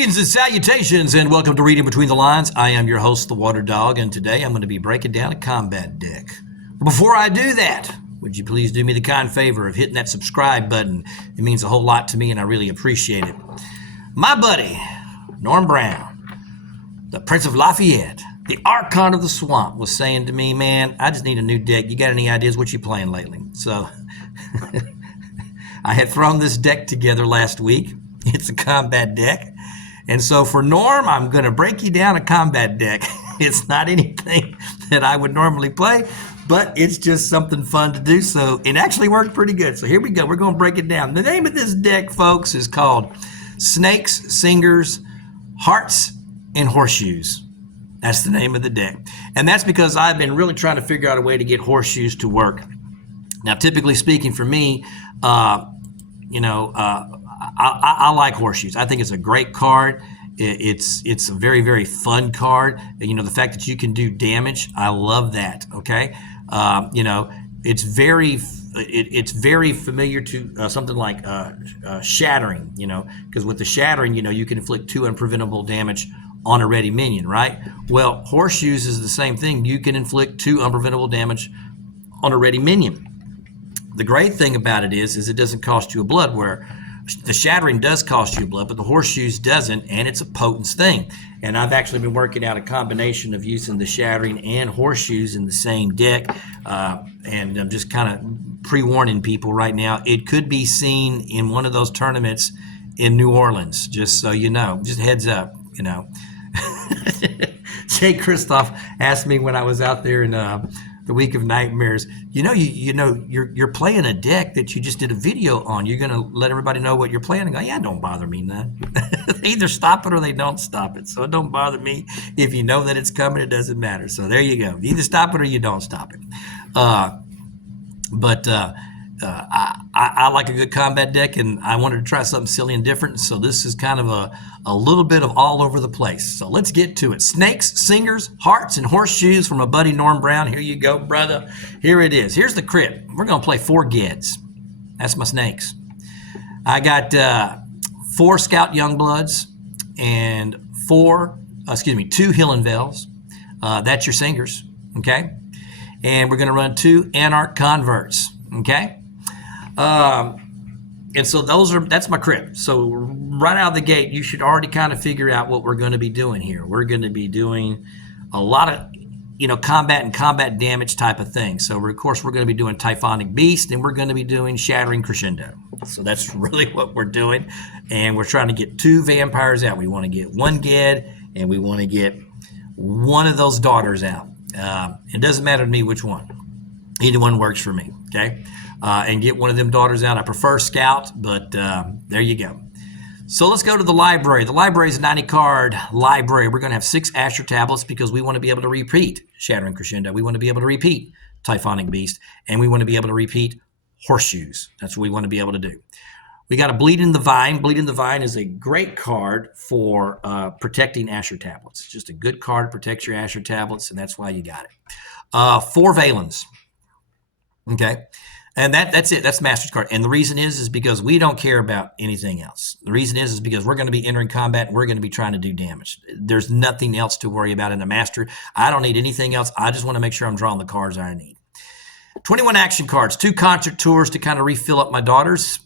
Greetings and salutations, and welcome to Reading Between the Lines. I am your host, the Water Dog, and today I'm going to be breaking down a combat deck. Before I do that, would you please do me the kind favor of hitting that subscribe button? It means a whole lot to me, and I really appreciate it. My buddy, Norm Brown, the Prince of Lafayette, the Archon of the Swamp, was saying to me, man, I just need a new deck. You got any ideas what you playing lately? So I had thrown this deck together last week. It's a combat deck. And so for Norm, I'm going to break you down a combat deck. It's not anything that I would normally play, but it's just something fun to do. So it actually worked pretty good. So here we go. We're going to break it down. The name of this deck, folks, is called Snakes, Singers, Hearts, and Horseshoes. That's the name of the deck. And that's because I've been really trying to figure out a way to get Horseshoes to work. Now, typically speaking for me, I like Horseshoes. I think it's a great card. It's a very, very fun card. You know, the fact that you can do damage, I love that, okay? It's very familiar to something like Shattering, because with the Shattering, you can inflict 2 unpreventable damage on a ready minion, right? Well, Horseshoes is the same thing. You can inflict 2 unpreventable damage on a ready minion. The great thing about it is it doesn't cost you a blood, where the Shattering does cost you blood, but the Horseshoes doesn't, and it's a potent thing. And I've actually been working out a combination of using the Shattering and Horseshoes in the same deck, and I'm just kind of pre-warning people right now. It could be seen in one of those tournaments in New Orleans, just so you know. Just heads up, Jay Kristoff asked me when I was out there in the Week of Nightmares, you're playing a deck that you just did a video on. You're going to let everybody know what you're playing? And go, yeah, don't bother me none. They either stop it or they don't stop it. So it don't bother me. If you know that it's coming, it doesn't matter. So there you go. You either stop it or you don't stop it. I like a good combat deck, and I wanted to try something silly and different. So this is kind of a little bit of all over the place. So let's get to it. Snakes, Singers, Hearts, and Horseshoes from my buddy Norm Brown. Here you go, brother. Here it is. Here's the crypt. We're going to play 4 Geds. That's my Snakes. I got 4 Scout Youngbloods and 2 Hillenvels. That's your Singers, okay? And we're going to run 2 Anarch Converts, okay? And so that's my crypt. So right out of the gate, you should already kind of figure out what we're going to be doing here. We're going to be doing a lot of, combat and combat damage type of thing. So of course we're going to be doing Typhonic Beast, and we're going to be doing Shattering Crescendo. So that's really what we're doing. And we're trying to get 2 vampires out. We want to get 1 Ged, and we want to get 1 of those daughters out. It doesn't matter to me which one. Either one works for me, okay? And get 1 of them daughters out. I prefer Scout, but there you go. So let's go to the library. The library is a 90-card library. We're going to have 6 Asher tablets because we want to be able to repeat Shattering Crescendo. We want to be able to repeat Typhonic Beast, and we want to be able to repeat Horseshoes. That's what we want to be able to do. We got a Bleeding the Vine. Bleeding the Vine is a great card for protecting Asher tablets. It's just a good card to protect your Asher tablets, and that's why you got it. 4 Valens. Okay. And that's it. That's Master's card. And the reason is because we don't care about anything else. The reason is because we're going to be entering combat and we're going to be trying to do damage. There's nothing else to worry about in a Master. I don't need anything else. I just want to make sure I'm drawing the cards I need. 21 action cards, 2 concert tours to kind of refill up my daughters.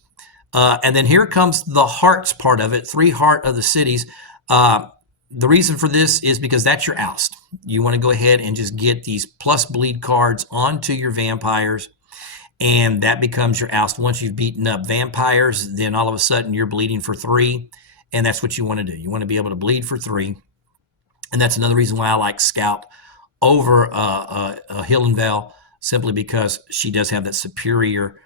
And then here comes the Hearts part of it, 3 Heart of the Cities. The reason for this is because that's your oust. You want to go ahead and just get these plus bleed cards onto your vampires, and that becomes your oust. Once you've beaten up vampires, then all of a sudden you're bleeding for 3, and that's what you want to do. You want to be able to bleed for 3, and that's another reason why I like Scout over a Hillenvel, simply because she does have that superior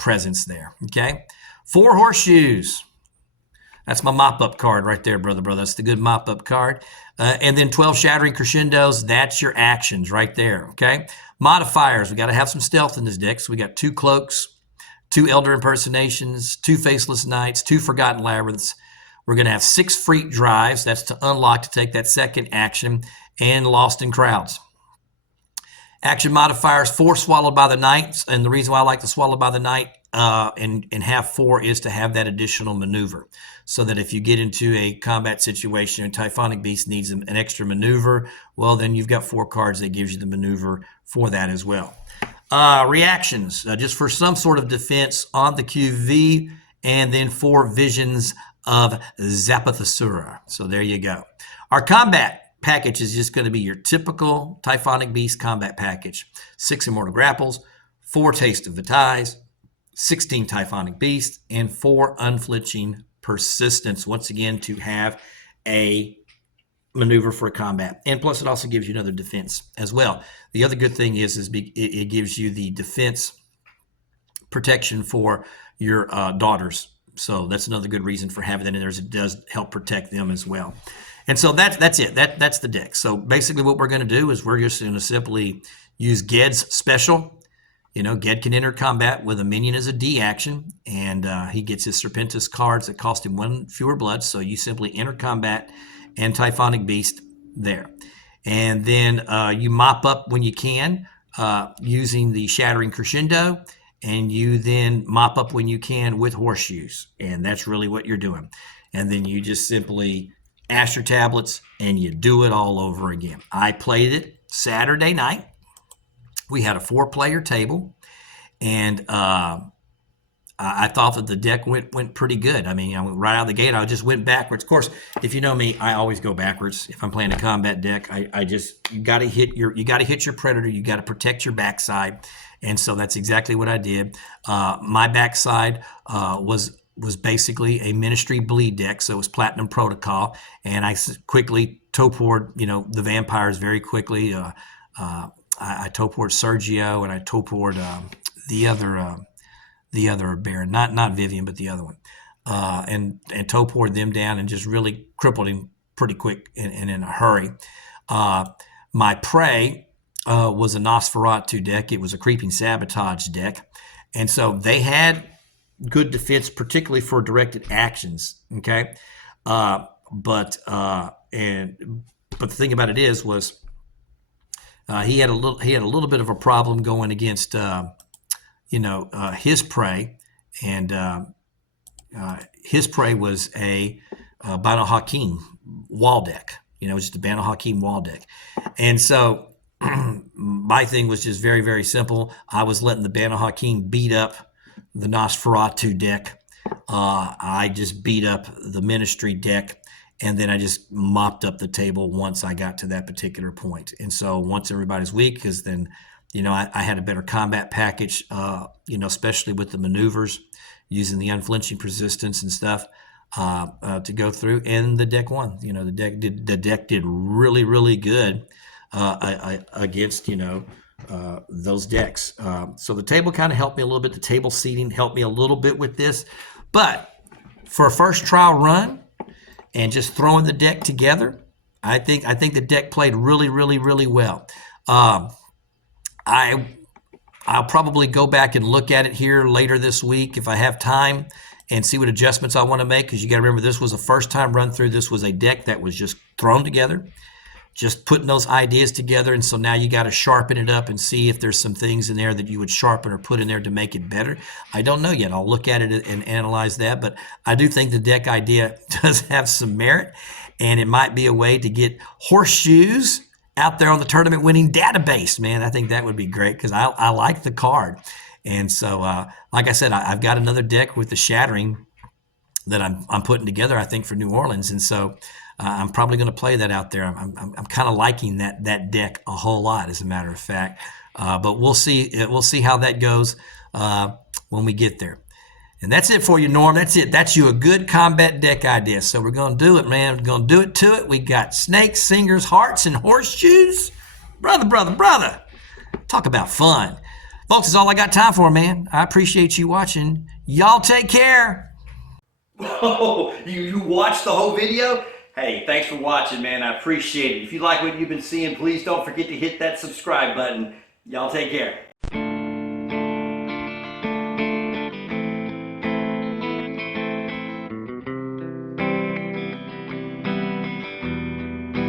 presence there, okay? 4 Horseshoes. That's my mop-up card right there, brother. That's the good mop-up card. And then 12 Shattering Crescendos. That's your actions right there, okay? Modifiers. We got to have some stealth in this deck. So we got 2 Cloaks, 2 Elder Impersonations, 2 Faceless Knights, 2 Forgotten Labyrinths. We're going to have 6 Freak Drives. That's to unlock to take that second action, and Lost in Crowds. Action modifiers, 4 Swallowed by the Night. And the reason why I like to Swallowed by the Night and have 4 is to have that additional maneuver. so that if you get into a combat situation and Typhonic Beast needs an extra maneuver, well, then you've got 4 cards that gives you the maneuver for that as well. Reactions, just for some sort of defense on the QV, and then 4 visions of Zapathasura. So there you go. Our combat package is just going to be your typical Typhonic Beast combat package. 6 Immortal Grapples, 4 Taste of VTES, 16 Typhonic Beast, and 4 Unflinching Persistence, once again, to have a maneuver for combat. And plus, it also gives you another defense as well. The other good thing is it gives you the defense protection for your daughters. So that's another good reason for having that in there, is it does help protect them as well. And so that's it. That's the deck. So basically what we're going to do is we're just going to simply use Ged's special. You know, Ged can enter combat with a minion as a D action, and he gets his Serpentis cards that cost him 1 fewer blood. So you simply enter combat and Typhonic Beast there. And then you mop up when you can using the Shattering Crescendo, and you then mop up when you can with Horseshoes. And that's really what you're doing. And then you just simply ash your tablets and you do it all over again. I played it Saturday night. We had a 4-player table, and I thought that the deck went pretty good. I mean, right out of the gate, I just went backwards. Of course, if you know me, I always go backwards. If I'm playing a combat deck, you got to hit your predator. You got to protect your backside, and so that's exactly what I did. My backside was basically a Ministry Bleed deck, so it was Platinum Protocol, and I quickly topored, the vampires very quickly. I topored Sergio, and I topored the other Baron, not Vivian, but the other one, and topored them down and just really crippled him pretty quick and in a hurry. My prey was a Nosferatu deck. It was a Creeping Sabotage deck, and so they had good defense, particularly for directed actions. Okay, but the thing about it was he had a little bit of a problem going against his prey, and his prey was a Banu Hakim wall deck. It was just a Banu Hakim wall deck, and so my thing was just very, very simple. I was letting the Banu Hakim beat up the Nosferatu deck. I just beat up the Ministry deck, and then I just mopped up the table once I got to that particular point. And so once everybody's weak, because then, I had a better combat package, especially with the maneuvers, using the unflinching persistence and stuff to go through, and the deck won. The deck did really, really good against, those decks. So the table kind of helped me a little bit. The table seating helped me a little bit with this. But for a first trial run and just throwing the deck together, I think the deck played really, really, really well. I'll probably go back and look at it here later this week if I have time and see what adjustments I want to make, because you got to remember, this was a first time run through. This was a deck that was just thrown together, just putting those ideas together, and so now you got to sharpen it up and see if there's some things in there that you would sharpen or put in there to make it better. I don't know yet. I'll look at it and analyze that, but I do think the deck idea does have some merit, and it might be a way to get Horseshoes out there on the tournament winning database. Man, I think that would be great, because I like the card. And so, like I said, I've got another deck with the Shattering that I'm putting together, I think, for New Orleans, and so I'm probably going to play that out there. I'm kind of liking that deck a whole lot, as a matter of fact. But we'll see how that goes when we get there. And that's it for you, Norm. That's it. That's you a good combat deck idea. So we're going to do it, man. We're going to do it to it. We got snakes, singers, hearts, and horseshoes. Brother. Talk about fun. Folks, that's all I got time for, man. I appreciate you watching. Y'all take care. Oh, you watched the whole video? Hey, thanks for watching, man. I appreciate it. If you like what you've been seeing, please don't forget to hit that subscribe button. Y'all take care.